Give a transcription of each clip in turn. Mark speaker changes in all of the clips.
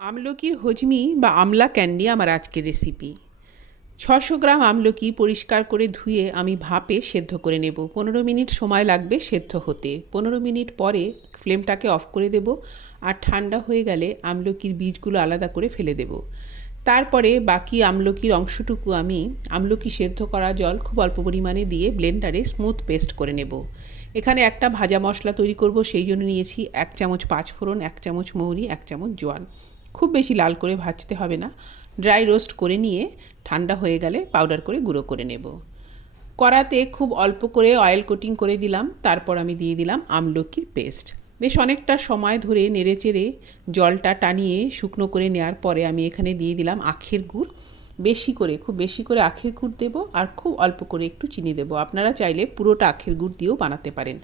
Speaker 1: আমলকির হজমি বা আমলা ক্যান্ডি আমার আজকের রেসিপি ছশো গ্রাম আমলকি পরিষ্কার করে ধুয়ে আমি ভাপে সেদ্ধ করে নেব। পনেরো মিনিট সময় লাগবে সেদ্ধ হতে। পনেরো মিনিট পরে ফ্লেমটাকে অফ করে দেব আর ঠান্ডা হয়ে গেলে আমলকির বীজগুলো আলাদা করে ফেলে দেব। তারপরে বাকি আমলকির অংশটুকু আমি আমলকি সেদ্ধ করা জল খুব অল্প পরিমাণে দিয়ে ব্লেন্ডারে স্মুথ পেস্ট করে নেব। এখানে একটা ভাজা মশলা তৈরি করব, সেই জন্য নিয়েছি এক চামচ পাঁচফোড়ন, এক চামচ মৌরি, এক চামচ জোয়ান। খুব বেশি লাল করে ভাজতে হবে না। ড্রাই রোস্ট করে নিয়ে ঠান্ডা হয়ে গেলে পাউডার করে গুঁড়ো করে নেব। কড়াতে খুব অল্প করে অয়েল কোটিং করে দিলাম, তারপর আমি দিয়ে দিলাম আমলকির পেস্ট বেশ অনেকটা সময় ধরে নেড়ে চেড়ে জলটা টানিয়ে শুকনো করে নেওয়ার পরে আমি এখানে দিয়ে দিলাম আখের গুড়। বেশি করে, খুব বেশি করে আখের গুড় দেবো আর খুব অল্প করে একটু চিনি দেবো। আপনারা চাইলে পুরোটা আখের গুড় দিয়েও বানাতে পারেন।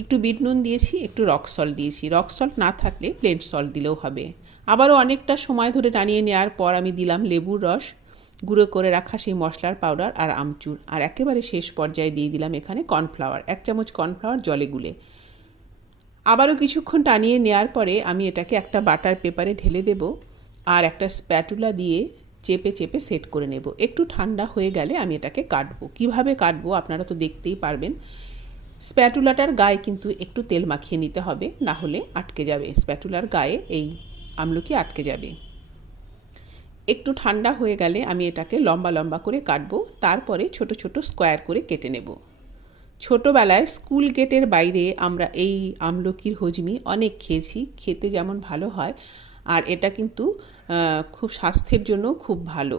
Speaker 1: একটু বিট নুন দিয়েছি, একটু রক সল্ট দিয়েছি। রক সল্ট না থাকলে প্লেন সল্ট দিলেও হবে। আবারও অনেকটা সময় ধরে টানিয়ে নেওয়ার পর আমি দিলাম লেবুর রস, গুঁড়ো করে রাখা সেই মশলার পাউডার আর আমচুর। আর একেবারে শেষ পর্যায়ে দিয়ে দিলাম এখানে কর্নফ্লাওয়ার এক চামচ কর্নফ্লাওয়ার জলে গুলে। আবারও কিছুক্ষণ টানিয়ে নেওয়ার পরে আমি এটাকে একটা বাটার পেপারে ঢেলে দেব আর একটা স্প্যাটুলা দিয়ে চেপে চেপে সেট করে নেব। একটু ঠান্ডা হয়ে গেলে আমি এটাকে কাটবো। কীভাবে কাটবো আপনারা তো দেখতেই পারবেন। স্প্যাটুলাটার গায়ে কিন্তু একটু তেল মাখিয়ে নিতে হবে, না হলে আটকে যাবে। স্প্যাটুলার গায়ে এই আমলকি আটকে যাবে। একটু ঠান্ডা হয়ে গেলে আমি এটাকে লম্বা লম্বা করে কাটবো, তারপরে ছোট ছোট স্কোয়ার করে কেটে নেব। ছোটোবেলায় স্কুল গেটের বাইরে আমরা এই আমলকির হজমি অনেক খেয়েছি, খেতে যেমন ভালো হয়, আর এটা কিন্তু খুব স্বাস্থ্যের জন্য খুব ভালো।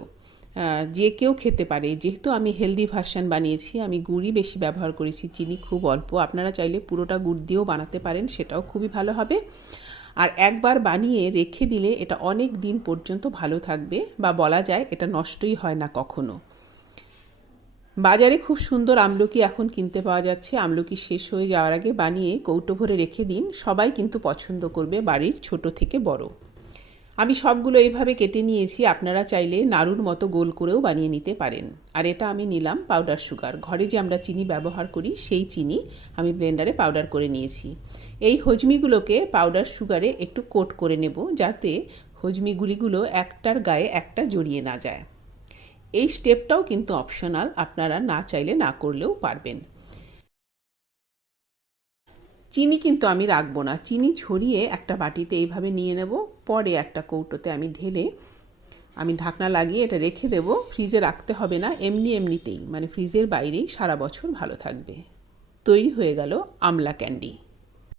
Speaker 1: যে কেউ খেতে পারে। যেহেতু আমি হেলদি ভার্সান বানিয়েছি, আমি গুড়ই বেশি ব্যবহার করেছি, চিনি খুব অল্প। আপনারা চাইলে পুরোটা গুড় দিয়েও বানাতে পারেন, সেটাও খুবই ভালো হবে। আর একবার বানিয়ে রেখে দিলে এটা অনেক দিন পর্যন্ত ভালো থাকবে বা বলা যায় এটা নষ্টই হয় না কখনো। বাজারে খুব সুন্দর আমলকি এখন কিনতে পাওয়া যাচ্ছে। আমলকি শেষ হয়ে যাওয়ার আগে বানিয়ে কৌটো ভরে রেখে দিন। সবাই কিন্তু পছন্দ করবে বাড়ির ছোট থেকে বড়। আমি সবগুলো এইভাবে কেটে নিয়েছি, আপনারা চাইলে নাড়ুর মতো গোল করেও বানিয়ে নিতে পারেন। আর এটা আমি নিলাম পাউডার সুগার ঘরে যে আমরা চিনি ব্যবহার করি, সেই চিনি আমি ব্লেন্ডারে পাউডার করে নিয়েছি। এই হজমিগুলোকে পাউডার সুগারে একটু কোট করে নেব, যাতে হজমিগুলিগুলো একটার গায়ে একটা জড়িয়ে না যায়। এই স্টেপটাও কিন্তু অপশনাল আপনারা না চাইলে না করলেও পারবেন। চিনি কিন্তু আমি রাখব না। চিনি ছড়িয়ে একটা বাটিতে এইভাবে নিয়ে নেব, পরে একটা কৌটোতে আমি ঢেলে আমি ঢাকনা লাগিয়ে এটা রেখে দেব। ফ্রিজে রাখতে হবে না, এমনি এমনিতেই মানে ফ্রিজের বাইরেই সারা বছর ভালো থাকবে। তৈরি হয়ে গেল আমলা ক্যান্ডি।